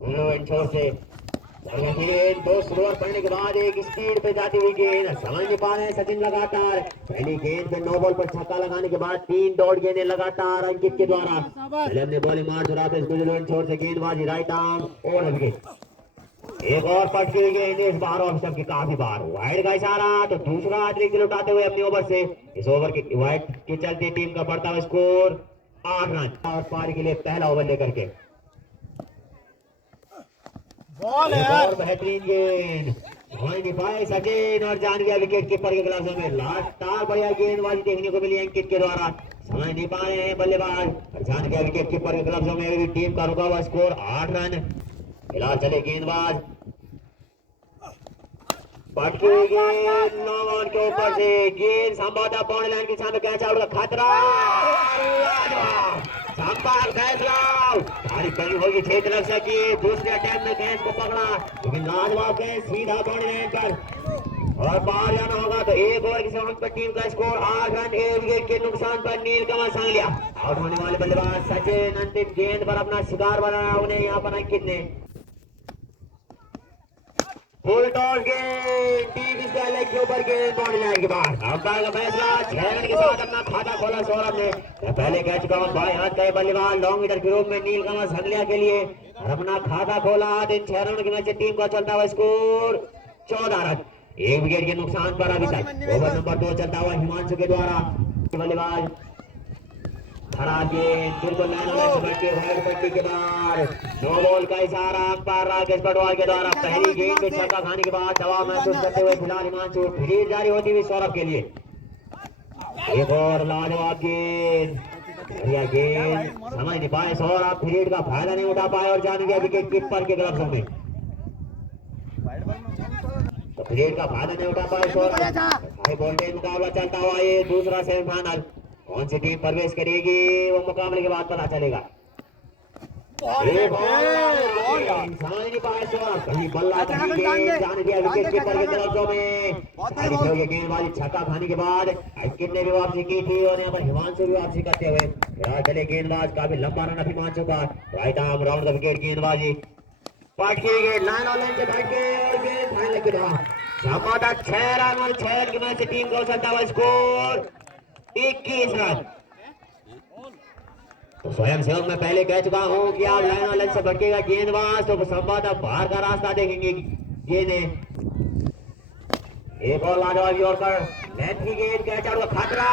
छोर से दो स्लोअर पड़ने के बाद एक स्पीड पे जाती हुई गेंद समझ नहीं पा रहे हैं सचिन लगातार। पहली गेंद पे 9 बॉल पर छक्का लगाने के बाद 3 डॉट गेंदें लगातार अंकित के द्वारा। पहले हमने बॉलिंग मार चुरा पे छोर से गेंदबाजी राइट आर्म और विकेट। एक और पटकी हुई गेंद इस बार ऑप्शन की काफी बार वाइड का इशारा तो दूसरा अतिरिक्त लौटाते हुए अपनी ओवर से इस ओवर के वाइड के चलते टीम का बढ़ता हुआ स्कोर 8 रन और पारी के लिए पहला ओवर लेकर के और बेहतरीन गेंद पाए सचिन और जान गया विकेट कीपर के ग्लव्स में लगातार बढ़िया गेंदबाजी देखने को मिली अंकित के द्वारा। समझ नहीं पा रहे हैं बल्लेबाज और जान गया विकेट कीपर के ग्लव्स में भी टीम का रुका हुआ स्कोर 8 रन। फिलहाल चले गेंदबाज पटकी गेंद 9 रन के ऊपर से गेंद संभावना बाउंड्री लाइन के सामने कैच आउट का खतरा संपाल फैसला तारीफ करनी होगी 6 तरफ से की दूसरे अटैम्प्ट में कैच को पकड़ा लेकिन लाजवाब कैच सीधा बाउंड्री लाइन पर और बाहर जाना होगा तो एक ओवर की समाप्ति पर टीम का स्कोर 8 रन 1 विकेट के नुकसान पर नीलकमल सांगलिया आउट होने वाले बल्लेबाज सचिन अंतिम गेंद पर अपना शिकार बनाया उन्हें यहाँ पर अंकित ने फुल टॉस गेंद टीम स्टाइल के ऊपर गेंद बाउंड्री लाइन के बाहर अंपायर का फैसला 6 रन के साथ अपना खाता खोला सौरभ ने। पहले कैच का बाएं हाथ का बल्लेबाज लॉन्ग मीटर के रूप में नीलकमल सांगलिया के लिए और अपना खाता खोला 6 रन के मैच टीम का चलता हुआ स्कोर 14 रन 1 विकेट के नुकसान पर अभी तक ओवर नंबर 2 चलता हुआ हिमांशु के द्वारा बल्लेबाज खराब गेंद बिल्कुल पट्टी के बाद 9 बॉल का इशारा अंपायर राकेश पटवाल के द्वारा पहली गेंद पे छक्का खाने के बाद दबाव महसूस करते हुए फिलहाल हिमांशु फिर जारी होती हुई सौरभ के लिए एक और लाजवाब गेंद बढ़िया गेंद समझ नहीं पाए सौरभ फिर का फायदा नहीं उठा पाए और जाने गया विकेट कीपर के ग्लव्स में तो फिर का फायदा नहीं उठा पाए सौरभ। हाई वोल्टेज मुकाबला चलता हुआ ये दूसरा सेमीफाइनल कौन सी टीम प्रवेश करेगी वो मुकाबले के बाद पता चलेगा। गेंदबाजी छक्का खाने के बाद अंकित ने भी वापसी की थी और यहाँ पर हिमांशु भी वापसी करते हुए चले गेंदबाज काफी लंबा रन हिमांशु का right arm round the wicket गेंदबाजी पटकी गेंद लाइन और लाइन से भागे और गेंद फाइनल के बाद संभावना 6 रन और 6 रन के मैच टीम का चलता हुआ स्कोर 21 रन। तो स्वयं सेवक मैं पहले कह चुका हूं कि आप लाइन और लाइन से भटकेगा गेंदबाज तो संभवतः बाहर का रास्ता देखेंगे गेंद एक और लाजवाब यॉर्कर लेंथ की गेंद कैच आउट का खतरा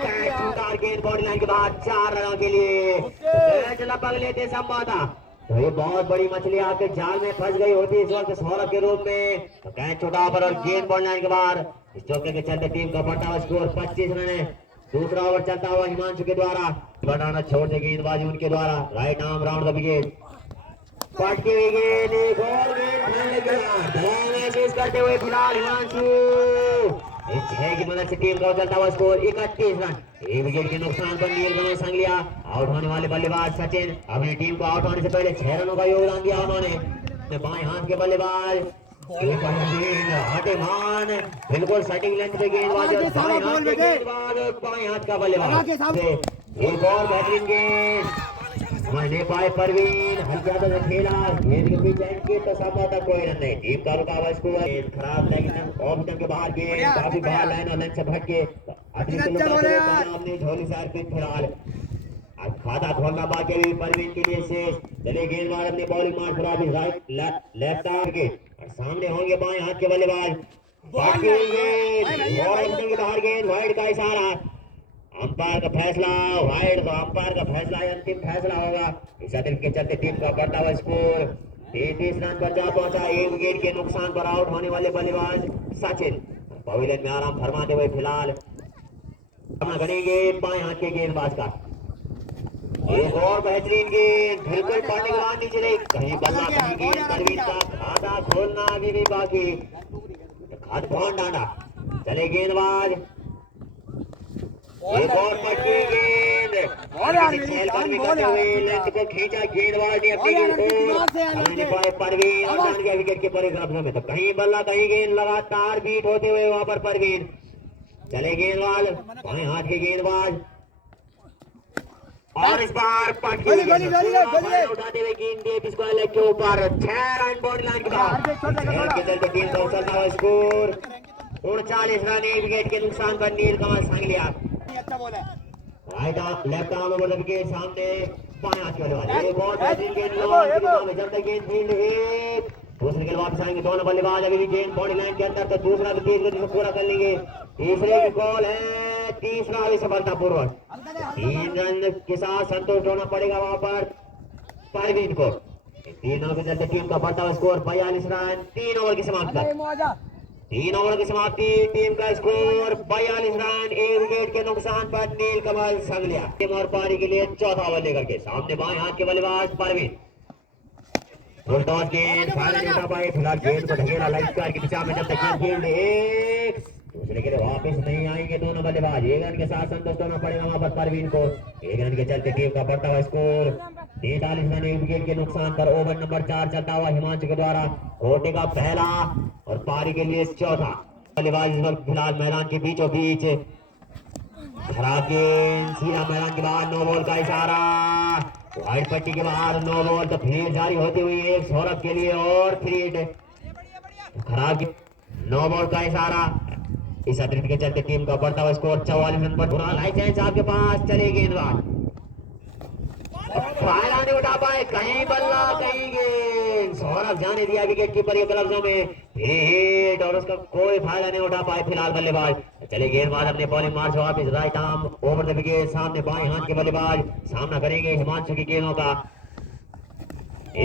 कैच उतार गेंद बॉडी लाइन के बाद 4 रनों के लिए कैच लगभग लेते संभवतः तो ये बहुत बड़ी मछली आपके जाल में फंस गई होती इस वक्त सौरभ के रूप में तो कैच छुटा पर और गेंद बॉडी लाइन के बाद इस चौके के चलते टीम का बढ़ता हुआ स्कोर 25 रन है। दूसरा ओवर चलता हुआ हिमांशु के द्वारा बनाना छोड़ दे गेंदबाजी उनके द्वारा right arm round the wicket पटकी हुई गेंद एक और गेंद महसूस करते हुए फिलहाल हिमांशु इस 6 की मदद से टीम का चलता हुआ स्कोर 31 रन 1 विकेट के नुकसान पर नीलकमल सांगलिया आउट होने वाले बल्लेबाज सचिन अपनी टीम को आउट होने से पहले 6 रनों का योगदान दिया उन्होंने। बाएं हाथ के बल्लेबाज मान बिल्कुल सटिंग लेंथ पे गेंदबाज बाएं हाथ का बल्लेबाज एक और बेहतरीन गेंद नहीं पाए परवीन हल्का से खेला गेंद के बीच के तो संभवतः कोई रन नहीं टीम का रुका हुआ स्कोर खराब लेकिन ऑप्शन के बाहर गेंद काफी बाहर लाइन और लाइन से भटके अपनी झोली साइड पे फिलहाल खाता खोलना बाकी भी परवीन के लिए शेष चले गेंदबाज अपनी बॉलिंग मार फिलहाल भी राइट लेफ्ट आर्म के और सामने होंगे बाएं हाथ के बल्लेबाज बाहर गेंद वाइड का इशारा अंपायर का फैसला वाइड तो अंपायर का फैसला अंतिम फैसला होगा इस अतिरिक्त के चलते टीम का बढ़ता हुआ स्कोर 33 रन पर जा पहुंचा 1 विकेट के नुकसान पर आउट होने वाले बल्लेबाज सचिन पवेलियन में आराम फरमाते हुए फिलहाल गणेंगे बाएं हाथ के गेंदबाज का एक और बेहतरीन गेंद बिल्कुल पड़ने के बाद नीचे नहीं कहीं बल्ला कहीं गेंद परवीन का खाता खोलना अभी भी बाकी खाद बहुत डांडा चले गेंदबाज एक और पटकी गेंद खेल करने करते हुए लेंथ को खींचा गेंदबाज ने अपनी गेंद को परवीन और जान गया विकेट के परे ग्रब्स में तो कहीं बल्ला कहीं गेंद लगातार बीट होते हुए वहां पर परवीन चले गेंदबाज बाएं हाथ के गेंदबाज और इस बार उठाते हुए गेंद डेविस को लेग के ऊपर 6 रन बॉडी लाइन के बाद के चलते टीम का चलता हुआ स्कोर 39 रन 1 विकेट के नुकसान पर नीलकमल सांगलिया। अच्छा बोला right arm left arm over wicket सामने बाएं हाथ वाले वाले एक और बेहतरीन गेंद लॉन्ग जब तक गेंद फील्ड हिट दूसरे गेंद वापस आएंगे दोनों बल्लेबाज अभी भी गेंद बॉडी लाइन के अंदर तो दूसरा भी तेज गति से पूरा कर लेंगे। तीसरे की कॉल है तीसरा भी सफलतापूर्वक 3 रन के साथ संतोष होना पड़ेगा वहां पर परवीन को। तीन ओवर के चलते टीम का बढ़ता हुआ स्कोर 42 रन 3 ओवर की समाप्ति 3 ओवर की समाप्ति टीम का स्कोर 42 रन 1 विकेट के नुकसान पर नीलकमल सांगलिया। टीम और पारी के लिए चौथा ओवर लेकर के सामने बाएं हाथ के बल्लेबाज परवीन फुल टॉस गेंद फाइनल नहीं उठा पाए फिलहाल गेंद को ढकेला लाइन स्क्वायर की दिशा में जब तक गेंद एक दूसरे के लिए वापस नहीं आएंगे दोनों बल्लेबाज 1 रन के साथ संतुष्ट होना पड़ेगा वहां पर परवीन को। 1 रन के चलते टीम का बढ़ता हुआ स्कोर 43 रन 1 विकेट के नुकसान पर ओवर नंबर 4 चलता हुआ हिमांशु के द्वारा कोटे का पहला और पारी के लिए चौथा बल्लेबाज इस वक्त फिलहाल मैदान के बीचों बीच खराब गेंद सीधा मैदान के बाहर नो बॉल का इशारा वाइड पट्टी के बाहर नो बॉल तो फिर जारी होती हुई एक सौरभ के लिए और थ्री खराब नो बॉल का इशारा। इस अतिरिक्त के चलते टीम का बढ़ता हुआ स्कोर 44 रन पर बुरा लाइसेंस आपके पास चले गेंदबाज फायदा नहीं उठा पाए कहीं बल्ला कहीं गेंद सौरभ जाने दिया विकेट कीपर के लफ्जों में हिट और उसका कोई फायदा नहीं उठा पाए फिलहाल बल्लेबाज। चले गेंदबाज अपने बॉलिंग मार से वापस right arm over the wicket सामने बाएं हाथ के बल्लेबाज सामना करेंगे हिमांशु की गेंदों का।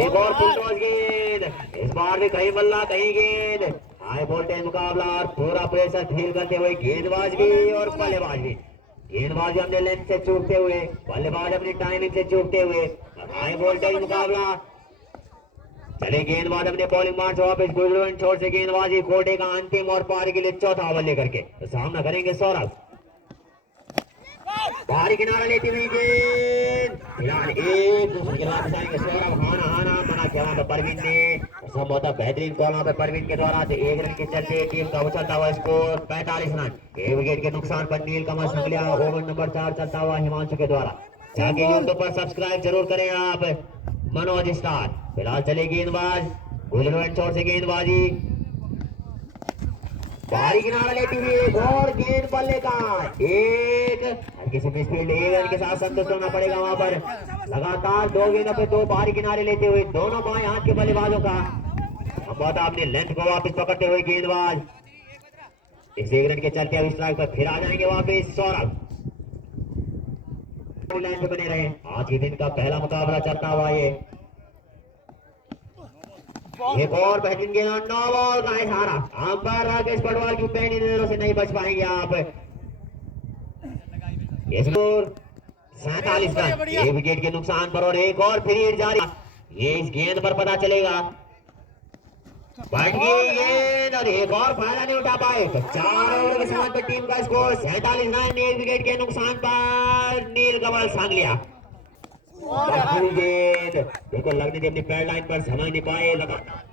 एक और फुल टॉस गेंद इस बार भी कहीं बल्ला कहीं गेंद हाई वोल्टेज मुकाबला और पूरा प्रेशर फील करते हुए गेंदबाज भी और बल्लेबाज भी गेंदबाज अपने लेंथ से चूकते हुए बल्लेबाज अपनी टाइमिंग से चूकते हुए हाई वोल्टेज मुकाबला। चले गेंदबाज अपने बॉलिंग मार्च वापस गुजरन छोड़ से गेंदबाजी कोटे का अंतिम और पारी के लिए चौथा ओवर लेकर के तो सामना करेंगे सौरभ। पारी किनारा लेती हुई गेंद फिलहाल एक दूसरे के वापस आएंगे सौरभ हाना हाना मना किया वहां पर परवीन ने संभवतः बेहतरीन कॉल वहां पर परवीन के द्वारा 1 रन के चलते टीम का उछलता हुआ स्कोर 45 रन 1 विकेट के नुकसान पर नीलकमल सांगलिया ओवर नंबर 4 चलता हुआ हिमांशु के द्वारा। जाके यूट्यूब पर सब्सक्राइब जरूर करें आप मनोज स्टार। फिलहाल चले गेंदबाज गुजरन छोड़ से गेंदबाजी बारी किनारा लेती हुई एक और गेंद बल्ले का एक हल्के से मिसफील्ड 1 रन के साथ संतुष्ट होना पड़ेगा वहां पर लगातार 2 गेंदों पे 2 बारी किनारे लेते हुए दोनों बाएं हाथ के बल्लेबाजों का बहुत अपने लेंथ को वापस पकड़ते हुए गेंदबाज इस 1 रन के चलते अब स्ट्राइक पर फिर आ जाएंगे वापस सौरभ लाइन पे बने रहे। आज के दिन का पहला मुकाबला चलता हुआ ये एक और बेहतरीन गेंद नो बॉल का इशारा अंपायर राकेश पटवाल की पैनी नजरों से नहीं बच पाएंगे आप। स्कोर 47 रन 1 विकेट के नुकसान पर और एक और फिर जारी ये इस गेंद पर पता चलेगा बढ़ गई गेंद और एक और फायदा नहीं उठा पाए तो 4 ओवर के समय पर टीम का स्कोर 47 रन 1 विकेट के नुकसान पर नीलकमल सांगलिया। गेंद बिल्कुल लगने दी अपनी पैड लाइन पर समझ नहीं पाए लगातार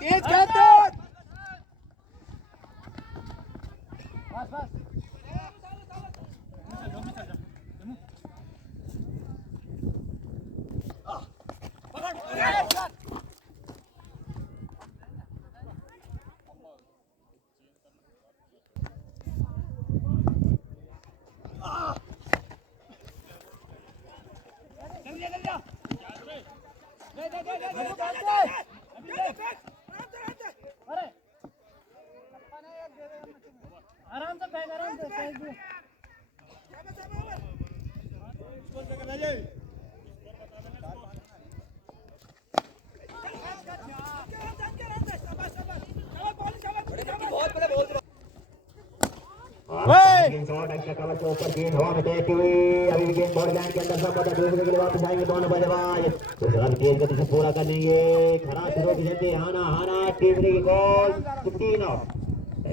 तेज खेलते बस बस शॉट एक्स्ट्रा कवर के ऊपर गेंद हवा में तैरती हुई अभी भी गेंद बॉडी लाइन के अंदर सब बता दूसरे के लिए वापस आएंगे दोनों बल्लेबाज दूसरा भी तेज गति से पूरा कर लेंगे खराब शुरू की जल्दी हाना हाना तीसरे की गोल 15 आउट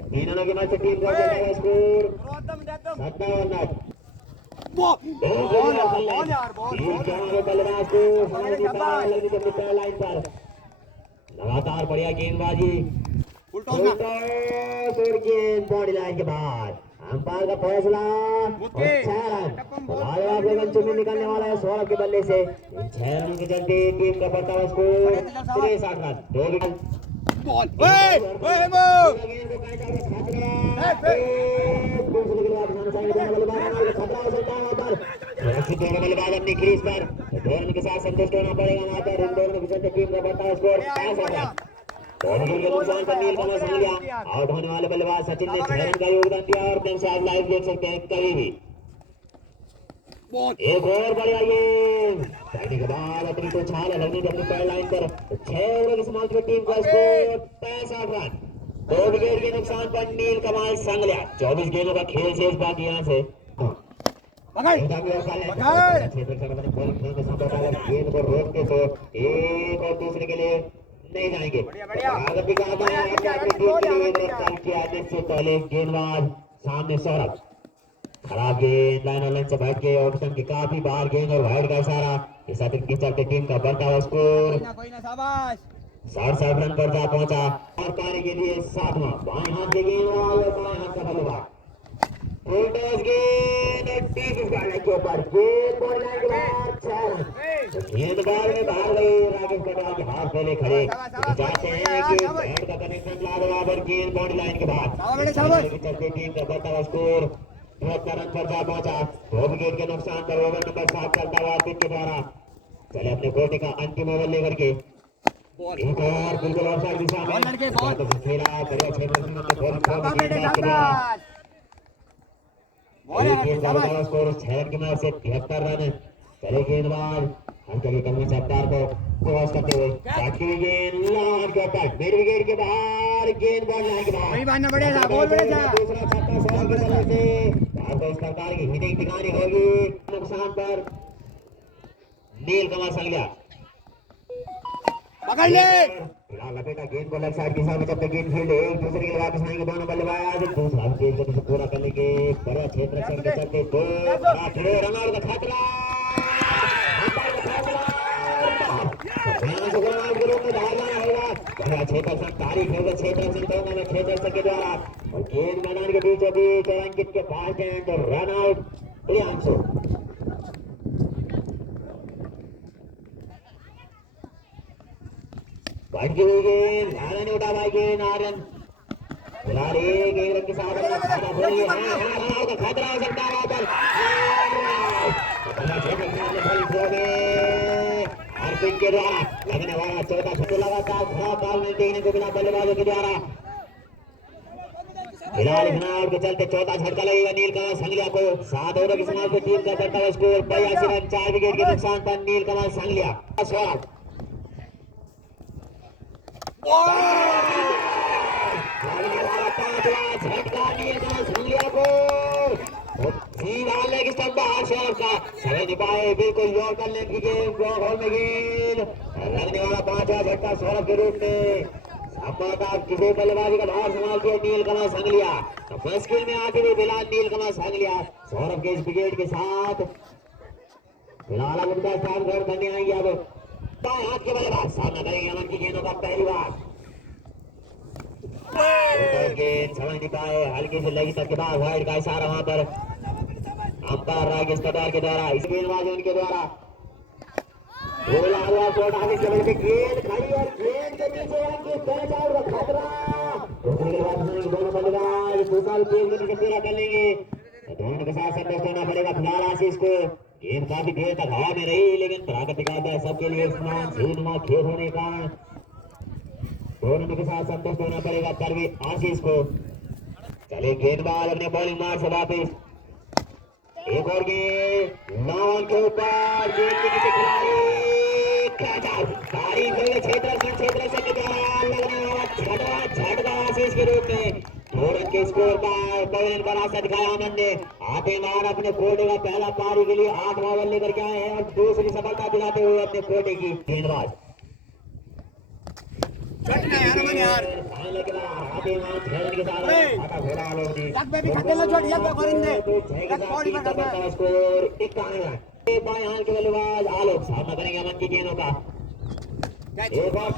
3 रनों के मैच से टीम का जाएगा स्कोर 57 रन बल्लेबाज को लगनी चाहिए लाइन पर लगातार बढ़िया गेंदबाजी गेंद बॉडी लाइन के बाद अंपायर का फैसला 6 रन चुनी निकलने वाला है सौरभ के बल्ले से 6 रन के चलते टीम का बढ़ता हुआ स्कोर 63 रन 2 विकेट बल्लेबाज अपनी क्रीज पर 2 रन के साथ संतुष्ट होना पड़ेगा वहां पर इन दोनों के चलते टीम का बढ़ता हुआ स्कोर 65 रन नुकसान पर नीलकमल संघिया आउट होने वाले बल्लेबाज सचिन ने 6 रन का योगदान दिया और प्रेम से आप लाइव देख सकते हैं कभी भी एक और बढ़िया गेंद के बाद अपनी तो छाल लगनी थी अपनी पहली लाइन पर 6 ओवर की समाप्ति में टीम का स्कोर 65 रन 2 विकेट के नुकसान पर नीलकमल संघिया 24 गेंदों का खेल शेष बाकी यहाँ से गेंद को रोकते तो एक और दूसरे के लिए नहीं जाएंगे से पहले गेंदबाज सामने सौरभ खराब गेंद लाइन से बैठ के ऑप्शन के काफी बाहर गेंद और वाइड का इशारा इस अतिरिक्त के चलते टीम का बढ़ता हुआ स्कोर 67 रन पर जा पहुंचा और पारी के लिए 7वां बाएं हाथ के गेंदबाज और बाएं हाथ का बल्लेबाज के ऊपर गेंद बॉल लाइन के बाद 6 रन गेंदबाज में बाहर गई राकेश पटवाल के हाथ पहले खड़े चाहते हैं कि बैट का कनेक्शन ला दो और गेंद बॉडी लाइन के बाद चलते टीम का बढ़ता हुआ स्कोर 73 रन पर जा पहुंचा 2 विकेट के नुकसान पर ओवर नंबर 7 चलता हुआ पिच के द्वारा चले अपने कोटे का अंतिम ओवर लेकर के एक और बिल्कुल ऑफसाइड दिशा में खेला बढ़िया 6 स्कोर 6 रन की मदद से 73 रन चले गेंदबाज हल्के के कमरे से अवतार को क्रॉस करते हुए काटती हुई गेंद लाइन के ऊपर मिड विकेट के बाहर गेंद बॉल लाइन के बाहर वही मारना पड़ेगा बॉल पड़ेगा दूसरा छक्का सौरभ की तरफ से बाहर को इस प्रकार की हिटिंग दिखानी होगी नुकसान पर नीलकमल संघिया पकड़ ले फिलहाल लपेटा गेंद को लेफ्ट साइड की दिशा में जब तक गेंद फील्ड एक दूसरे के लिए वापस आएंगे दोनों बल्लेबाज दूसरा गेंद को पूरा करने के बड़ा क्षेत्र के चलते दो रन आउट का खतरा तारीख होगा क्षेत्र के द्वारा और गेंद मैदान के बीचों बीच और अंकित के पास और रन आउट प्रियांशु की हुई गेंद आर्यन उठा भाई गेंद आर्यन फिलहाल एक रन के साथ खतरा हो सकता है वहां पर अर्पित के द्वारा लगने वाला चौथा छक्का लगातार खराब बॉल में देखने को मिला बल्लेबाजों के द्वारा फिलहाल इस के चलते चौथा झटका लगेगा नीलकमल संघिया को 7 ओवर की समाप्ति में टीम का बढ़ता हुआ स्कोर 82 रन 4 विकेट के नुकसान पर नीलकमल संघिया स्वागत झटका नीलकमल संघिया को सीधा लेग स्टंप बाहर शॉट का सही निभाए बिल्कुल यॉर्कर लेग की गेंद ब्लॉक होल में गेंद लगने वाला 5वां झटका सौरभ के रूप में संभवतः किसी बल्लेबाजी का भार संभाल के नीलकमल संघिया तो मुश्किल में आते हुए फिलहाल नीलकमल संघिया सौरभ के इस विकेट के साथ फिलहाल अब उनका स्थान ग्रहण करने आएंगे अब बाएं हाथ के बल्लेबाज सामना करेंगे अमन की गेंदों का पहली बार गेंद समझ नहीं पाए हल्की से लगी तक के बाद वाइड का इशारा वहां पर अंपायर राकेश पटवाल के द्वारा इस गेंदबाज उनके द्वारा बोला हुआ शॉट आगे से बढ़के गेंद खड़ी और गेंद के नीचे आके कैच आउट का खतरा दूसरे के बाद दोनों बल्लेबाज दूसरा गेंद के नीचे पूरा कर लेंगे दोनों के साथ संतुष्ट होना पड़ेगा फिलहाल आशीष को गेंद काफी देर तक हवा में रही लेकिन प्राकृतिक आपदा सबके लिए स्नान सीनमा खेल होने का दोनों के साथ संतुष्ट होना पड़ेगा करवी आशीष को चले गेंदबाज अपने बॉलिंग मार से वापिस। एक और गेंद लॉन के ऊपर, गेंद के नीचे खिलाड़ी क्षेत्र से लगने वाला झटका आशीष के रूप में 2 रन के स्कोर पर पवन बड़ा सा दिखाया आनंद ने। आते मार अपने कोटे का पहला पारी के लिए 8वां ओवर लेकर के आए हैं और दूसरी सफलता दिलाते हुए अपने कोटे की। गेंदबाज यार बाएं हाथ के बल्लेबाज आलोक सामना करेंगे अमन की गेंदों का। एक और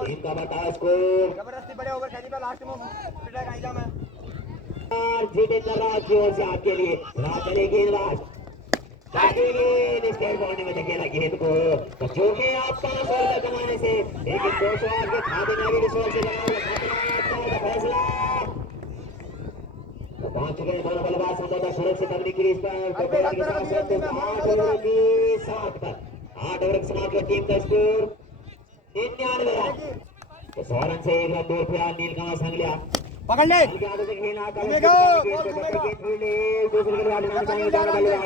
टीम का बताओ स्कोर। जबरदस्ती बड़े ओवर खेली था लास्ट में आई था मैं जितेंद्र राज की ओर से आपके लिए चले गेंदबाज स्टेट बाउंड्री में धकेला गेंद को। तो जो कि आप 500 रुपए कमाने से लेकिन 200 आपके खाते में अभी रिसोर्स से लगा फैसला तो पहुंच चुके हैं दोनों बल्लेबाज संभवतः सुरक्षित अपनी क्रीज पर 8 ओवर समाप्त हुआ टीम का स्कोर 99 रन। तो 100 रन से 1 रन दूर फिलहाल नीलकमल संगलिया पकड़ ले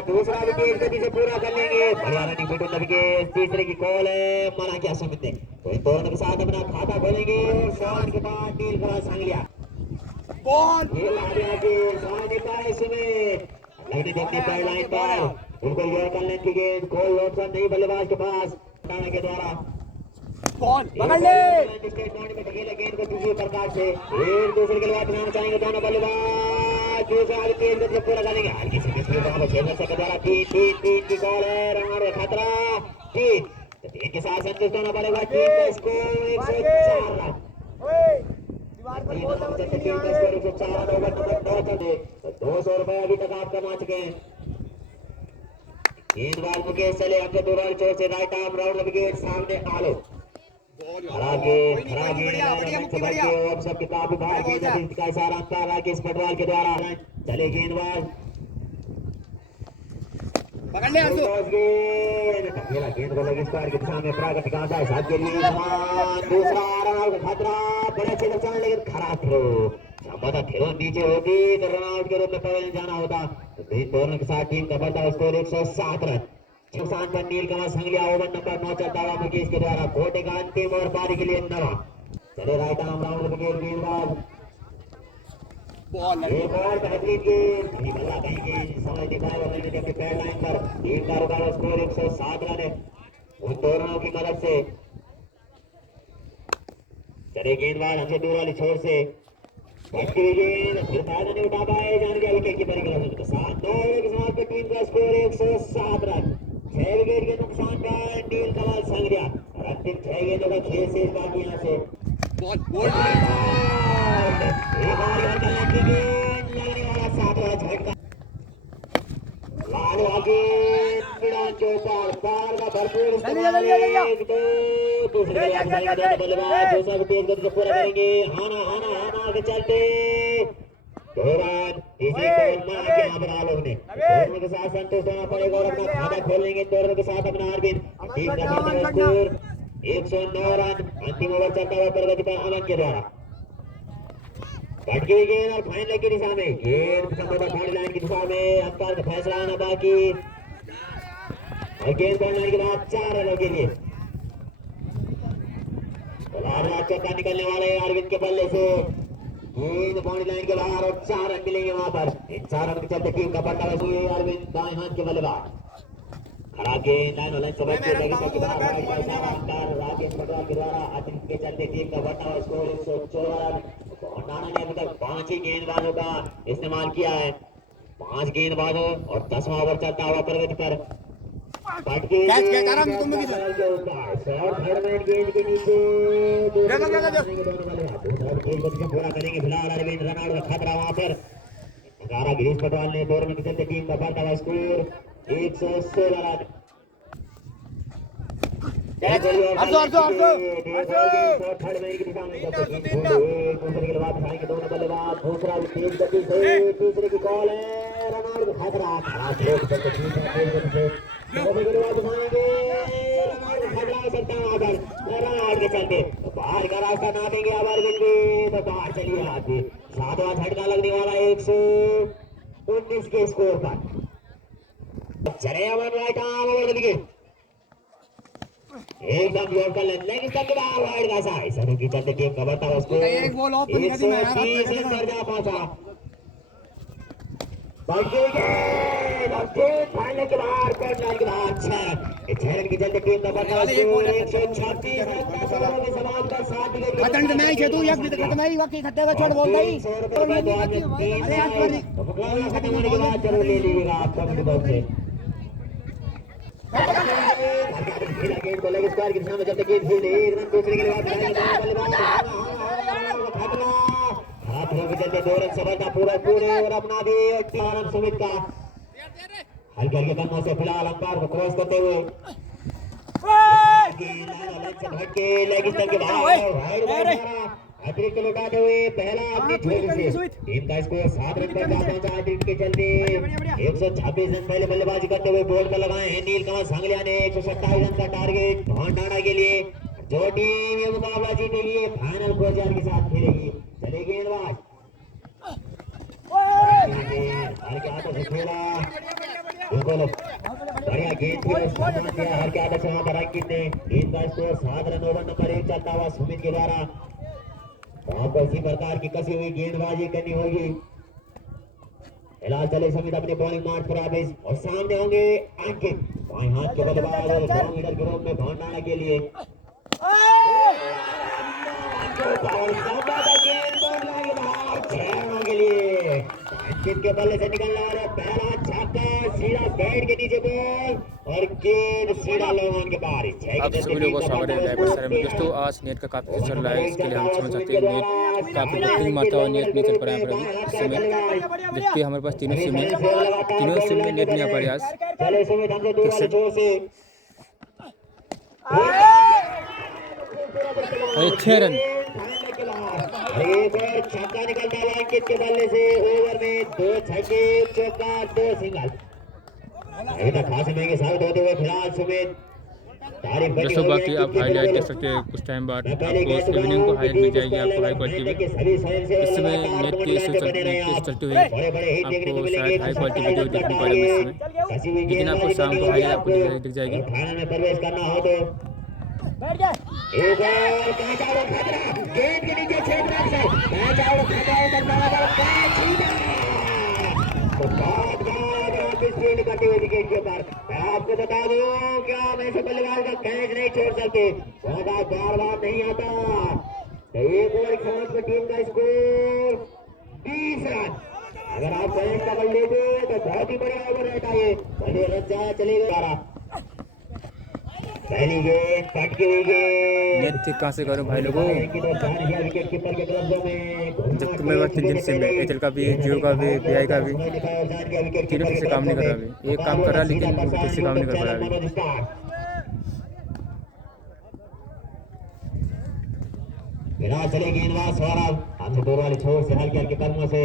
दूसरा विकेट गति से पूरा कर लेंगे। बढ़िया रनिंग बिटवीन द विकेट। तीसरे की कॉल है, मना किया सुमित ने। तो इन दोनों के साथ अपना खाता खोलेंगे और 100 रन के बाद नीलकमल संगलिया बॉल लगने अपनी पैड लाइन पर उनको यॉर्कर लेंथ की गेंद कोई ऑप्शन नहीं बल्लेबाज के पास हटाने के द्वारा बॉल पकड़ ले स्टेट बाउंड्री में धकेला गेंद को किसी प्रकार से एक दूसरे के लिए बनाना चाहेंगे दोनों बल्लेबाज। दूसरा तेज गति से पूरा करेंगे हल्की सी स्पीड वहां पर खेलने से के द्वारा 3 की कॉल है। रन और खतरा 3 के साथ संतुष्ट होना पड़ेगा। टीम का स्कोर 104 रन। दीवार पर बहुत टीम का स्कोर 104 रन। ओवर नंबर 9 चले 200 रुपए अभी तक आप कमा चुके हैं। गेंदबाज मुकेश चले अपने दूसरे चोर से राइट आर्म राउंड विकेट सामने आलो सबके काफी बाहर गेंद का इशारा अंपायर राकेश पटवाल के द्वारा चले गेंदबाज पकड़ ले गेंद को लगी स्क्वायर की दिशा में प्रागत कांटा है साथ के लिए दूसरा रन आउट खतरा बड़े अच्छे से लेकिन खराब थ्रो संभवतः थ्रो नीचे होगी तो रन आउट के रूप में पवेलियन जाना होता। तो इन दोनों के साथ टीम का बढ़ता स्कोर 107 रन। नुकसान पर नीलकमल संगलिया ओवर नंबर 9 चलता हुआ मुकेश के द्वारा कोटे का अंतिम और पारी के लिए 9 चले राइट आर्म राउंड विकेट गेंदबाज बॉल एक और बेहतरीन गेंद निकला कहीं समझ दिखाए और मैंने अपनी पैड लाइन पर टीम का रुका स्कोर 107 रन है उन दोनों की मदद से। चले गेंदबाज हमसे दूर वाली छोर से गेंद फिर फायदा नहीं उठा पाए जान गया विकेट की परिक्रमा साथ 9 ओवर के समाप्त टीम का स्कोर 107 रन। 6 विकेट के नुकसान पर नीलकमल संगलिया और अंतिम 6 गेंदों का खेल से बाकी यहाँ से एक और लगने वाला 7वां झटका लाल आगे मैदान के ऊपर पार का भरपूर इस्तेमाल 1 2 दूसरे बल्लेबाज दूसरा भी तेज गति से पूरा करेंगे। हाना आगे चलते 2 रन इसी को मार के यहाँ पर आलोक ने दोनों के साथ संतुष्ट होना पड़ेगा और अपना खाता खोल लेंगे। दोनों के साथ अपना अरविंद टीम का बढ़ता स्कोर 109 रन। अंतिम ओवर चलता हुआ प्रगति पर अमन के द्वारा कटकी गेंद और फाइनल की दिशा में गेंद बाउंड्री लाइन की दिशा में अंपायर का फैसला आना बाकी और गेंद बाउंड्री लाइन के बाद 4 रनों के लिए चौका निकलने वाले अरविंद के बल्ले से गेंद बाउंड्री लाइन के बाहर और 4 रन मिलेंगे वहां पर। इन 4 रन के चलते टीम का बढ़ता हुआ अरविंद दाएं हाथ के बल्लेबाज खड़ा गेंद लाइन लाइन से बच्चे राकेश पटवाल के द्वारा अतिरिक्त के चलते टीम का बढ़ता हुआ स्कोर 114 रन। नाना ने अभी तक 5 ही गेंदबाजों का इस्तेमाल किया है 5 गेंदबाजों और 10वां ओवर चलता हुआ प्रगति पर गेंद के नीचे पूरा करेंगे फिलहाल अरविंद रन आउट का खतरा वहां पर 11 गिरीश पटवाल ने 2 रन के चलते टीम का बढ़ता हुआ स्कोर 116 रन। दूसरा तेज गति से तीसरे की कॉल है रन आउट खतरा खतरा हो सकता है पर बाहर चलिए आगे। सातवां झटका लगने वाला 119 के स्कोर पर। चले Aman right arm over the wicket, एकदम जोर कर लेग स्टंप के बाहर वाइड का साइड सनु की चलते टीम का बढ़ता हुआ स्कोर एक बॉल ऑफ नहीं करती मैं यार 130 रन पर जा पहुंचा। गेंद और गेंद फाड़ने के बाहर कोर्ट लाइन के बाहर 6 रन की चलते टीम का बढ़ता हुआ स्कोर 136 रन का सवालों के सवाल पर 7 विकेट खतन नहीं खेतू एक भी खतन नहीं बाकी खत्ते का छोड़ बोलता ही अरे आज पर तो मुकाबला खत्म होने के बाद जरूर ले लीजिएगा आप कमेंट बॉक्स से। गेंद को लेग स्क्वायर की दिशा में जब गेंद फील्ड एक रन दूसरे के बाद हाथों के चलते 2 रन सफलता पूरे और अपना भी 4 रन सुमित का हल्के हल्के कदमों से फिलहाल अंपायर को क्रॉस करते हुए लेग स्टंप के बाहर अतिरिक्त लौटाते हुए पहला अपनी छोटी से टीम का स्कोर 7 रन पर पहुंचा। टीम के चलते 126 रन पहले बल्लेबाजी करते हुए बोर्ड पर लगाए हैं नीलकमल सांगलिया ने 127 रन का टारगेट भोंडाना के लिए। जो टीम ये मुकाबला जीतेगी फाइनल कोचार के साथ खेलेगी। चले गेंदबाज बढ़िया गेंद हर के आदत से वहां पर अंकित ने टीम का स्कोर 7 रन ओवर नंबर 1 चलता हुआ सुमित के द्वारा। आपको इसी प्रकार की कसी हुई गेंदबाजी करनी होगी। फिलहाल चले समित अपने बॉलिंग मार्च पर आवेश और सामने होंगे अंकित बाएं हाथ के बल्लेबाज और 2 मीटर के रोक में भोंडाना के लिए। के लिए अंकित के बल्ले से निकलने वाला पहला छक्का सीधा बैट के नीचे बॉल और गेंद सीधा लोगों के बाहर। आप सभी लोगों को स्वागत है दोस्तों। आज नेट का काफी चल रहा है, इसके लिए हम समझ सकते हैं नेट काफी बुकिंग मारता हुआ नेट नहीं चल पा रहा है इस समय, जबकि हमारे पास तीनों सिम में नेट नहीं आ पा रही आज। अरे 6 रन एक और छक्का निकलता हुआ अंकित के बल्ले से। ओवर में 2 छक्के 1 चौका 2 सिंगल खास महंगे साबित होते हुए फिलहाल सुमित दोस्तों बाकी आप हाईलाइट देख सकते हैं कुछ टाइम बाद आपको इवनिंग को हाईलाइट मिल जाएगी आपको हाई क्वालिटी में। इस समय नेट के चलते हुए आपको शायद हाई क्वालिटी वीडियो देखने पा रही है इस समय, लेकिन आपको शाम को हाईलाइट आपको दिख जाएगी। फाइनल में प्रवेश करना हो तो एक और कैच आउट खतरा गेंद के नीचे क्षेत्र से कैच आउट खतरा तो बहुत स्पीड करते हुए विकेट के ऊपर। मैं आपको बता दूं क्या मैं से बल्लेबाज का कैच नहीं छोड़ सकते, मौका बार बार नहीं आता। तो एक ओवर खेलने पर टीम का स्कोर 20 रन। अगर आप कैच पकड़ लेते तो बहुत ही बढ़िया ओवर रहता है। पहले रन जाया चलेगा पहली गेंद पटकी हुई गेंद नेट ठीक कहाँ से करूँ भाई लोगों, जब तो मेरे पास 3 दिन सिम है, एयरटेल का भी, जियो का भी, वीआई का भी, तीनों ठीक से काम नहीं कर रहा अभी। एक काम कर रहा लेकिन वो ठीक से काम नहीं कर पा रहा अभी। बिना चले गेंदबाज सौरभ हमसे दूर वाली छोर से हल्के हल्के कदमों से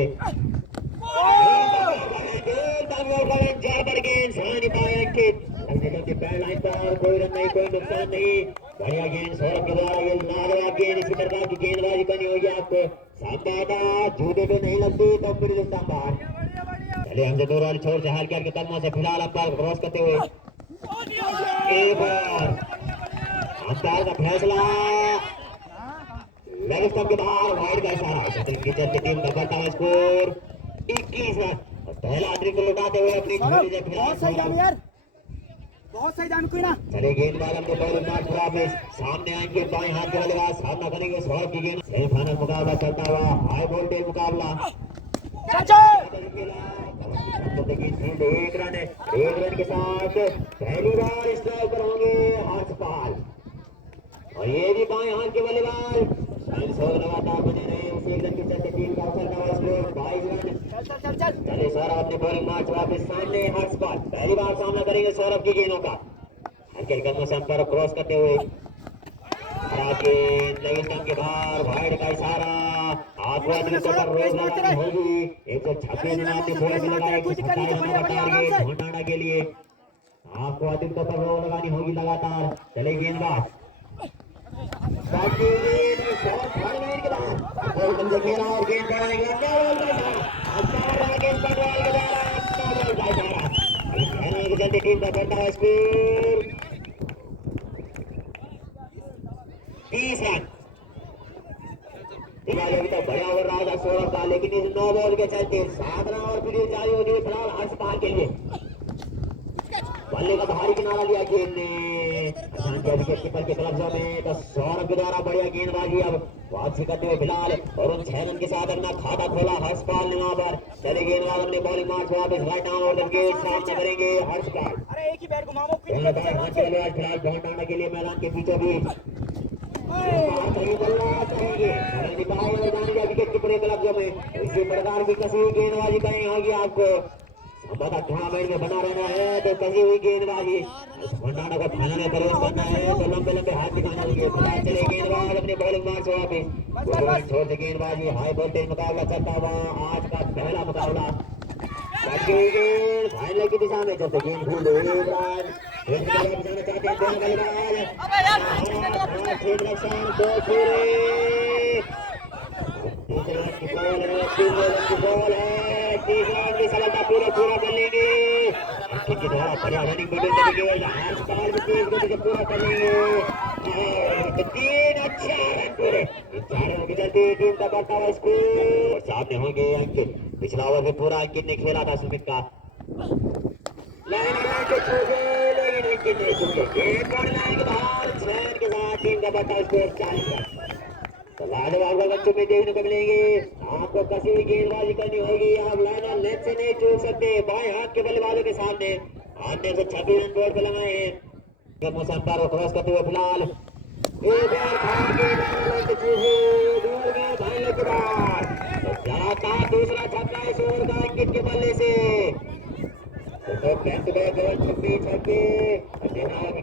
लाइन पर कोई रन नहीं कोई नुकसान नहीं। बढ़िया गेंद सौरभ के द्वारा ये लाजवाब गेंद इसी प्रकार की गेंदबाजी करनी होगी आपको। संवादा जूते पे नहीं लगती तो फिर बाहर। चले हमसे दूर वाली छोर से हल्के हल्के कदमों से फिलहाल अंपायर क्रॉस करते हुए एक बार अंपायर का फैसला लेग स्टंप के बाहर वाइड का इशारा। टीम का बढ़ता हुआ स्कोर 21 रन। पहला अतिरिक्त लौटाते हुए अपनी बहुत सही जान कोई ना चले गेंदबाज अपने बॉलिंग मार्च पर आवेश सामने आएंगे बाएं हाथ के बल्लेबाज सामना करेंगे सौरभ की गेंद। सेमीफाइनल मुकाबला चलता हुआ हाई वोल्टेज मुकाबला। एक रन के साथ पहली बार स्ट्राइक पर होंगे हर्षपाल और ये भी बाएं हाथ के बल्लेबाज लगातार बने रहे। उसी एक रन के चलते टीम का उछलता हुआ स्कोर 22 रन। चले सौरभ अपने बॉलिंग मार्च वापस सामने हर्षपाल पहली बार सामना करेंगे सौरभ की गेंदों का। हल्के कदमों से अंपायर क्रॉस करते हुए के बाहर वाइड का इशारा आपको रोज लगानी होगी। 126 रन आपने बॉल में लगाए 127 रनों का टारगेट भोंडाना के लिए। आपको अतिरिक्त पर रोज लगानी होगी लगातार। चले गेंदबाज एकदम से खेला और गेंद पड़ेगा गेंद पटवाल के द्वारा जल्दी टीम का बढ़ता है स्कोर 30 रन। अभी तक बढ़िया ओवर रहा था सौरभ का, लेकिन इस 9 बॉल के चलते 7 रन और फिर जारी होती है फिलहाल हर्षपाल के लिए। बल्ले का भारी किनारा लिया गेंद ने विकेट कीपर के कब्जा में, तो सौरभ के द्वारा बढ़िया गेंदबाजी अब वापसी करते हुए फिलहाल और उन 6 रन के साथ अपना खाता खोला हर्षपाल ने। वहां पर चले गेंदबाज अपने बॉलिंग मार्च वापस राइट आर्म और गेंद सामने करेंगे हर्षपाल। अरे एक ही बैट घुमाओ फिलहाल बहुत डालने के लिए मैदान के बीचों बीच विकेट कीपर के कब्जा में इसी प्रकार की कसी हुई गेंदबाजी करनी होगी आपको। टूर्नामेंट में बना रहना है तो कसी हुई गेंदबाजी भंडारा को फाइनल में प्रवेश करना है तो लंबे लंबे हाथ दिखाने होंगे। चले गेंदबाज अपने बॉलिंग मार्च वापिस छोड़ से गेंदबाजी हाई वोल्टेज मुकाबला चलता हुआ आज का पहला मुकाबला फाइनल की दिशा में चलते गेंद सफलता पूरा कर लेंगे द्वारा बढ़िया रनिंग पूरा कर लेंगे 3 अच्छा रन पूरे 4 रन की जल्दी टीम का बढ़ता हुआ स्कोर सामने होंगे अंकित। पिछला ओवर में पूरा अंकित ने खेला था सुमित का लेकिन अंकित नहीं चुके के साथ टीम का बढ़ता स्कोर 40 रन। तो लाजवाब बच्चों में देखने को मिलेंगे आपको कसी हुई गेंदबाजी करनी होगी। आप लाइनर लेंथ से नहीं चूक सकते बाएं हाथ के बल्लेबाजों के सामने आने से 26 रन बोर्ड पे लगाए हैं। मौसम पर क्रॉस करते हुए फिलहाल दूसरा छक्का इस ओवर का अंकित के बल्ले से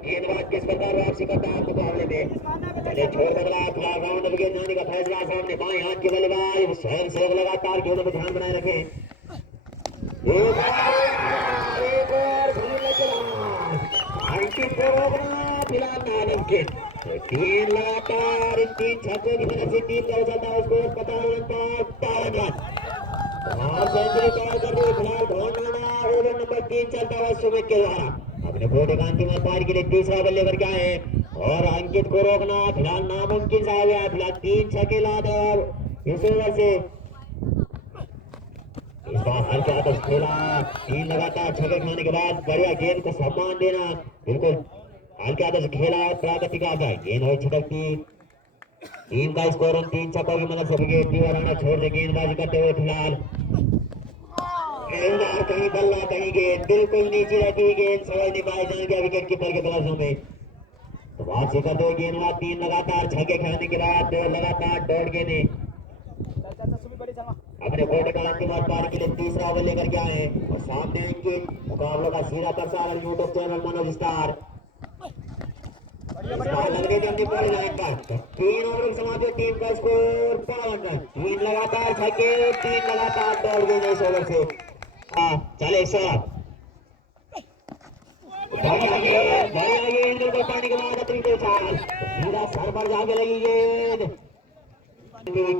गेंदबाज किस प्रकार वापसी करता है मुकाबले में छोड़ बदला फिलहाल राउंड विकेट जाने का फैसला सामने बाएं हाथ के बल्लेबाज स्वयं सेवक लगातार गेंदों पर ध्यान बनाए रखें। फिलहाल 3 लगातार इन 3 छक्कों की मदद से टीम का उछलता है स्कोर 55 रन सेंचुरी पार कर दी। फिलहाल ओवर नंबर 3 चलता हुआ सुमित के द्वारा अपने बोर्ड का अंतिम पार के लिए तीसरा बल्ले पर क्या है और अंकित को रोकना फिलहाल नामुमकिन सा हो गया। फिलहाल 3 छक्के लाद और इस ओवर से इस बार हर क्या तो खेला 3 लगातार छक्के खाने के बाद बढ़िया गेंद को सम्मान देना बिल्कुल हल्के आदर्श खेला प्रगति का गेंद और छिटकती टीम का स्कोर 3 छक्कों की मदद से विकेट दीवाना छोड़ दे गेंदबाजी करते हुए फिलहाल कहीं बल्ला कहीं गेंद बिल्कुल नीचे रहती हुई गेंद समझ नहीं पाए जाएंगे विकेट कीपर के तलाशों में। तो वापसी करते हुए गेंदबाज 3 लगातार छक्के खाने के बाद 2 लगातार दौड़ गेंदे अपने बोर्ड का अंतिम पार के लिए तीसरा ओवर लेकर के आए और सामने इनके मुकाबलों का सीधा प्रसारण यूट्यूब चैनल मनोज स्टार लगने के अपनी बॉडी लाइन पर 3 ओवर की समाप्ति टीम का स्कोर 52 रन 3 लगातार छक्के 3 लगातार दौड़ गए इस ओवर से। चले सर पानी के बाद सीधा सर पर जाके लगी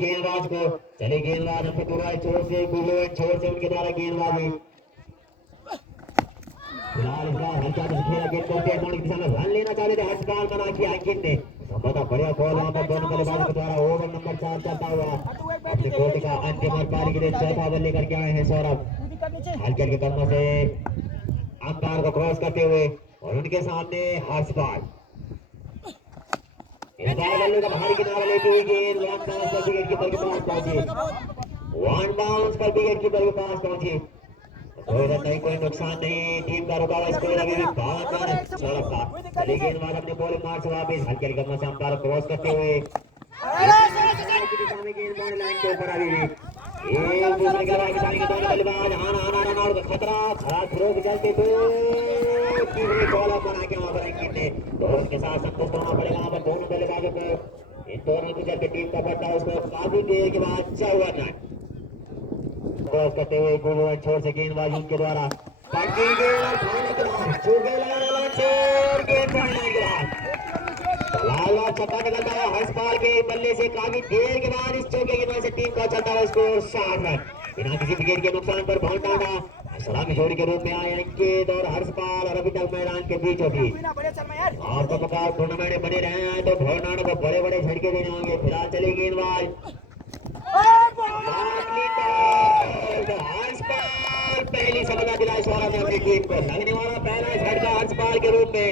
गेंदबाज को चले गेंदबाज अपने छोर से उनके द्वारा गेंदबाजी फिलहाल इस बार हल्का खेला गेंद को की दिशा में रन लेना चाहते थे हर्षपाल का नाम किया अंकित ने बढ़िया बॉल वहां पर दोनों बल्लेबाजों के द्वारा ओवर नंबर 4 चलता हुआ अपने कोर्ट का अंतिम पारी के लिए चौथा बल्ले करके आए हैं सौरभ हल्के के कदमों से अंपायर को क्रॉस करते हुए और उनके सामने हर्षपाल बल्ले का बाहरी किनारा लेते हुए गेंद वन बाउंस पर विकेट कीपर के पास पहुंची कोई नुकसान नहीं टीम का रुका हुआ स्कोर अभी भी 52 रन सौरभ का चली गेंदबाज अपने बॉलिंग मार्च से वापस हल्के कदमों से अंपायर क्रॉस करते हुए गेंदबाज लाइन के ऊपर अभी भी एक दूसरे के दोनों बल्लेबाज आना खतरा थ्रो चलते तो तीसरे बॉल बना के वहां पर अंकित ने दोनों के साथ संतुष्ट होना पड़ेगा वहां पर दोनों बल्लेबाजों को इन दोनों के चलते टीम का बढ़ता है उसको काफी देर के बाद 54 रन क्रॉस करते हुए छोर से गेंदबाजी उनके द्वारा लाल छक्का निकलता है हर्षपाल के बल्ले से काफी देर के बाद इस चौके की वजह से टीम का चलता है स्कोर 60 रन बिना किसी विकेट के नुकसान पर बाउंड डाला सलामी जोड़ी के रूप में आए अंकित और हर्षपाल और अभी तक मैदान के बीचों बीच आपका मुकाबला टूर्नामेंट में बने रहे हैं तो भोरनाड को बड़े बड़े झटके देने होंगे फिलहाल चले गेंदबाज हर्षपाल पहली सफलता दिलाई सौरभ ने अपनी टीम को लगने वाला पहला झटका हर्षपाल के रूप में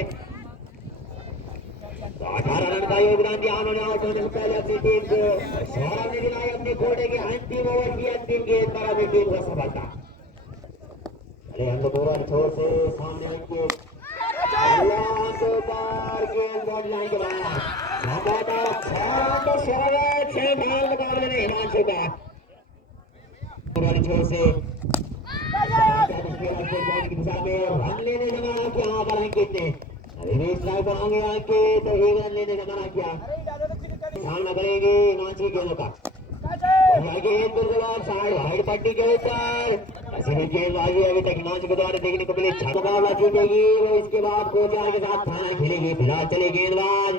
18 रन का योगदान दिया उन्होंने आउट होने से पहले अपनी टीम को सौरभ ने दिलाई अपने कोटे के अंतिम ओवर की अंतिम गेंद पर अपनी टीम को सफलता अरे हम तो पूरा छोर से सामने आएंगे गेंद बॉल लाइन के बाद लगातार 6 बॉल मुकाबले में हिमांशु का पूरा छोर से दिशा में रन लेने जमाना कि यहाँ पर अंकित ने रिलीज ड्राइव बनाओगे आके तो एक रन लेने का मना किया सामना करेंगे हिमांशु गेंदों का साइड वाइड पट्टी के ऊपर ऐसी भी गेंदबाजी अभी तक हिमांशु के द्वारा देखने को मिली मुकाबला जीतेगी वो इसके बाद कोचिया के साथ थाना खेलेगी फिलहाल चले गेंदबाज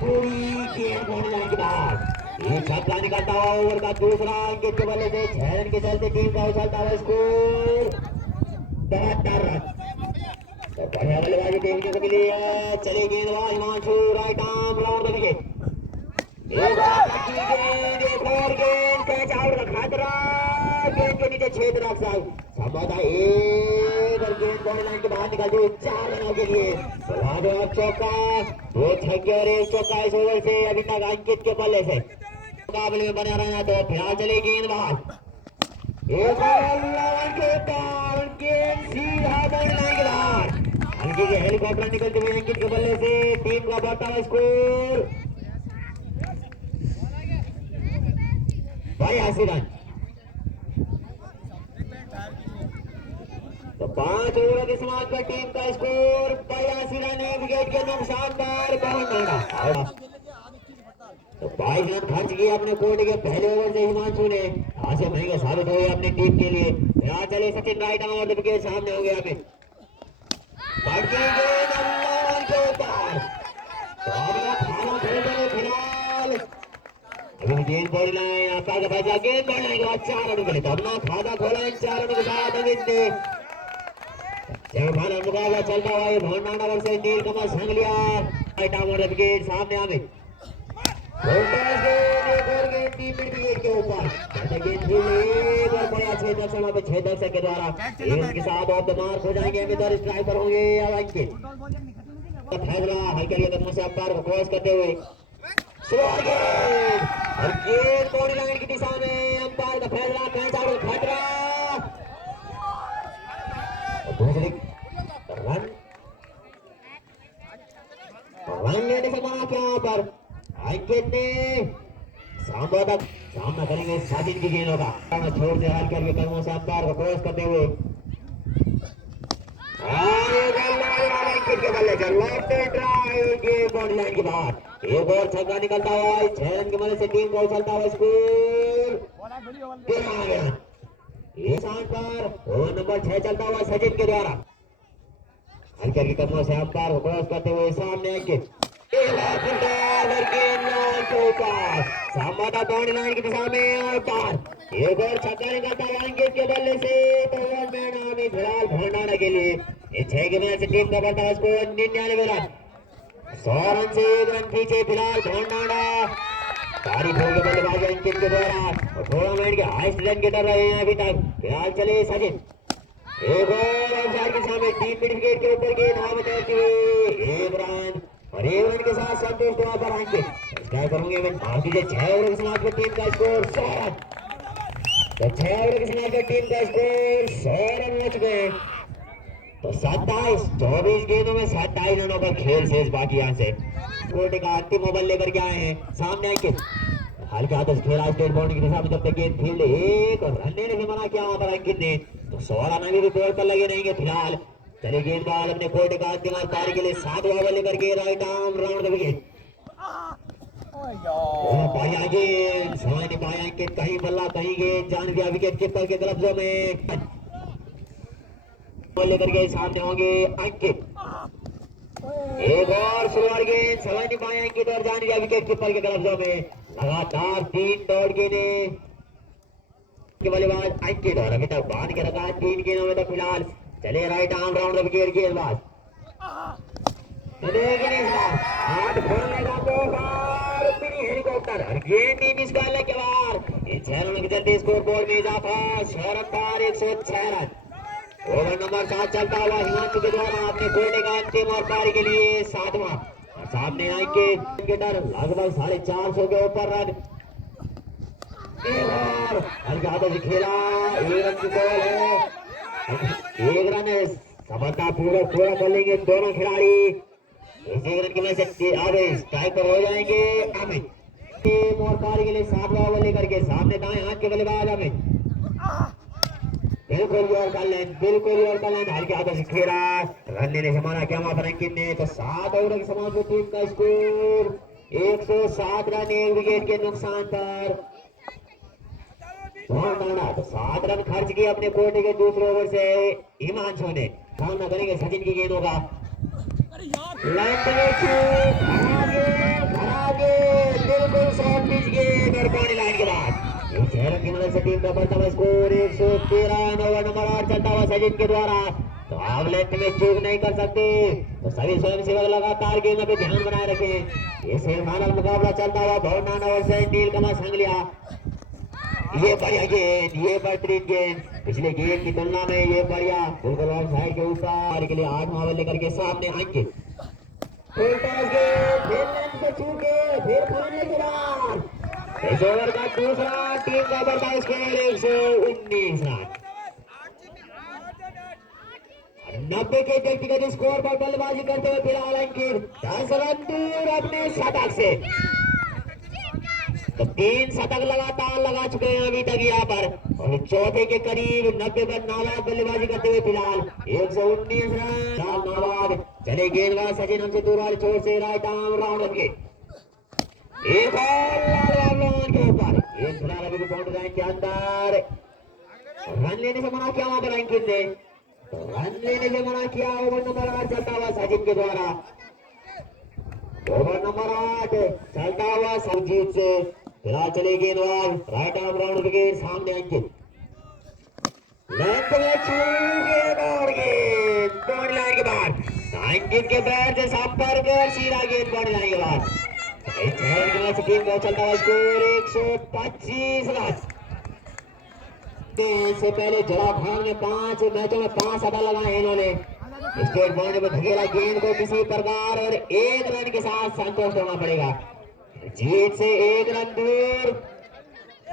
पूरी गेंद होने जाने के बाद एक छक्का निकलता हुआ ओवर का दूसरा अंकित के बल्ले से 6 रन के चलते टीम का उछलता हुआ स्कोर 72 रन तो बढ़िया बल्लेबाजी देखने को मिली है चले गेंदबाज Himanshu right arm round the wicket एक और गेंद कैच आउट का खतरा गेंद के नीचे छेद रख संभवतः एक और गेंद बॉल लाइन के बाहर निकलती है 4 रनों के लिए चौका 2 छक्के और 1 चौका इस ओवर से अभी तक अंकित के बल्ले से मुकाबले में बना रहना तो फिलहाल चले गेंदबाज एक और गेंद सीधा बॉल लाइन के बाहर अंकित के हेलीकॉप्टर निकलते हुए अंकित के बल्ले से टीम का बढ़ता हुआ स्कोर 82 रन तो 5 ओवर के समाप्त पर टीम का स्कोर 82 रन विकेट के नुकसान पर बहुत महंगा तो 22 रन खर्च किए अपने कोर्ट के पहले ओवर से हिमांशु ने खासे महंगे साबित हुए अपनी टीम के लिए यहाँ चले सचिन राइट आर्म और विकेट सामने हो गया हमें फिलहाल अभी गेंद बॉल लाइन आपका बचा गेंद बॉल लाइन के बाद 4 रन मिले तो अपना खाता खोला इन 4 रनों के साथ अमित ने सेमीफाइनल मुकाबला चलता हुआ है भोरनाडा वर्सेस नीलकमल संगलिया राइट आर्म और विकेट सामने अमित एक और गेंद 3 विकेट के ऊपर गेंद एक और बड़ा 6 दर्शकों पे 6 दर्शक के द्वारा के साथ ऑफ द मार्क हो जाएंगे अमित और स्ट्राइक पर होंगे अब अंकित फैसला हल्के हल्के कदमों से अंपायर को क्रॉस करते हुए और गेंद बॉडी लाइन की दिशा में अंपायर का फैसला कैच आउट खतरा दूसरी रन लेने से मना किया यहाँ पर अंकित ने सामना करेंगे साजिद की गेंदों का छोड़ से हल्के हल्के कदमों से अंपायर को क्रॉस करते हुए बॉडी लाइन के बाद एक और छक्का निकलता हुआ 6 रन की मदद से टीम को उछलता हुआ स्कोर 13 रन इस पर ओवर नंबर 6 चलता हुआ सचिन के द्वारा हल्के हल्के कदमों से अंपायर को क्रॉस करते हुए सामने अंकित बॉडी लाइन की दिशा में और पार एक और छक्का निकलता हुआ अंकित के बल्ले से फिलहाल भोरनाडा के लिए 6 के मैच से टीम का बढ़ता स्कोर 99 रन 100 रन से 1 रन पीछे फिलहाल भोरनाडा तारीफ होगी बल्लेबाजी अंकित के द्वारा और टूर्नामेंट के हाईएस्ट रन गेटर रहे हैं अभी तक फिलहाल चले सचिन एक और के सामने 3 विकेट के ऊपर गेंद हवा में तैरती हुई 1 रन और 1 रन के साथ संतोष कुमार पर अंकित क्या करेंगे बाकी जो 6 ओवर के समाप्त पर टीम का स्कोर 100 रन तो 6 ओवर के समाप्त पर टीम का स्कोर 100 रन हो चुके हैं तो 24 गेंदों में 27 रनों का खेल शेष बाकी यहाँ से कोर्ट का अंतिम ओवर लेकर के आए हैं सामने अंकित हल्के हाथों से खेला स्टेट बाउंड्री की दिशा में जब तक गेंद फील्ड एक और रन लेने से मना किया वहां पर अंकित ने तो 100 रन अभी भी बोर्ड पर लगे रहेंगे फिलहाल चले गेंदबाज अपने कोर्ट का अंतिम पारी के लिए 7 ओवर लेकर के right arm round the wicket पाया गेंद समझ नहीं पाया अंकित कहीं बल्ला कहीं गेंद जान गया विकेट कीपर के ग्लव्सों में लेकर के सामने होंगे अंकित एक और शुरुआत गेंद समय नहीं पाए अंकित और जान गया विकेट कीपर के कब्जों में। लगातार 3 दौड़ गेंदें के बल्लेबाज अंकित और अभी तक बांध के रखा 3 गेंदों में। तो फिलहाल चले राइट आर्म राउंड विकेट गेंदबाज हाथ खोलने का मौका मिनी हेलीकॉप्टर और गेंद भी मिस करने के बाद इन 6 रनों के चलते स्कोर बोर्ड में इजाफा 6 रन पार 106 रन। ओवर नंबर 7 चलता हुआ हिमांशु के द्वारा अपने कोटे का अंतिम और पारी के लिए 7वां और सामने आएंगे क्रिकेटर लगभग 450 के ऊपर रन। हल्का से खेला 1 रन की बॉल है 1 रन है सफलता पूरा कर लेंगे दोनों खिलाड़ी। इस 1 रन की वजह से आगे स्ट्राइक पर हो जाएंगे अमित और पारी के लिए 7वां ओवर लेकर के सामने दाएं हाथ के बल्लेबाज अमित बिल्कुल और कल्याण हल्के हाथों से खेला रन लेने से माना क्या वहां पर अंकित ने। तो 7 ओवर के समाज में टीम का स्कोर 107 रन 1 विकेट के नुकसान पर। तो 7 रन खर्च किए अपने कोटे के दूसरे ओवर से हिमांशु ने। सामना करेंगे सचिन की गेंदों का बिल्कुल शॉर्ट पिच गेंद और पानी लाइन के बाद की मदद से टीम का बढ़ता हुआ स्कोर 113 ओवर नंबर 8 चलता हुआ सचिन के द्वारा। तो आप लेंथ में चूक नहीं कर सकते तो सभी स्वयंसेवक लगातार गेंद पे ध्यान बनाए रखें। ये सेमीफाइनल मुकाबला चलता हुआ बहुत 9 ओवर से नीलकमल संगलिया ये बढ़िया गेंद ये बेहतरीन गेंद पिछले गेंद की तुलना में ये बढ़िया बिल्कुल ऑफ साइड के ऊपर के लिए 8वां ओवर लेकर के सामने अंकित फिर खाने के बाद इस ओवर का दूसरा टीम का बढ़ता स्कोर 119 रन 90 के व्यक्तिगत स्कोर पर बल्लेबाजी करते हुए फिलहाल अंकित 10 रन दूर अपने शतक से। तो 3 शतक लगातार लगा चुके हैं अभी तक यहाँ पर और चौथे के करीब 90 पर नाबाद बल्लेबाजी करते हुए फिलहाल 119 रन नाबाद। चले गेंदबाज सचिन हमसे दूर वाले छोर से राइट आर्म राउंड के एक और के ऊपर एक फिलहाल अभी बाउंड्री लाइन के अंदर रन लेने से मना किया वहां पर अंकित ने। तो रन लेने से मना किया ओवर नंबर 8 चलता हुआ सचिन के द्वारा। ओवर नंबर 8 चलता हुआ संजीत से फिलहाल चले गेंदबाज राइट आर्म राउंड विकेट सामने अंकित लेंथ में बाउंड्री लाइन के बाद अंकित के पैर से संपर्क और सीधा गेंद बाउंड्री लाइन के बाद टीम का चलता हुआ स्कोर 125 रन। इससे पहले जवाब में 5 मैचों में 5 शतक लगाए इन्होंने। स्टेट बोर्ड में धकेला गेंद को किसी प्रकार और 1 रन के साथ संतोष होना पड़ेगा। जीत से 1 रन दूर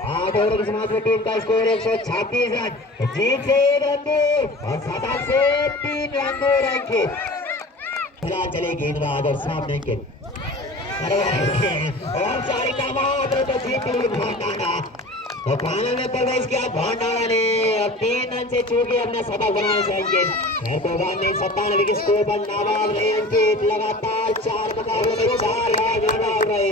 8 ओवर की समाप्ति में टीम का स्कोर 136 रन। जीत से 1 रन दूर और शतक से 3 रन दूर अंकित। फिलहाल चले गेंदबाज और सामने अंकित और 4 का मात्र तो जीत हुई भांडाना। तो फाइनल में प्रवेश किया भांडाना ने और 3 रन से चूके अपना शतक बनाने से अंकित। खैर कोई बात नहीं 97 के स्कोर पर नाबाद रहे अंकित। लगातार 4 मुकाबले में 4 रन रहे।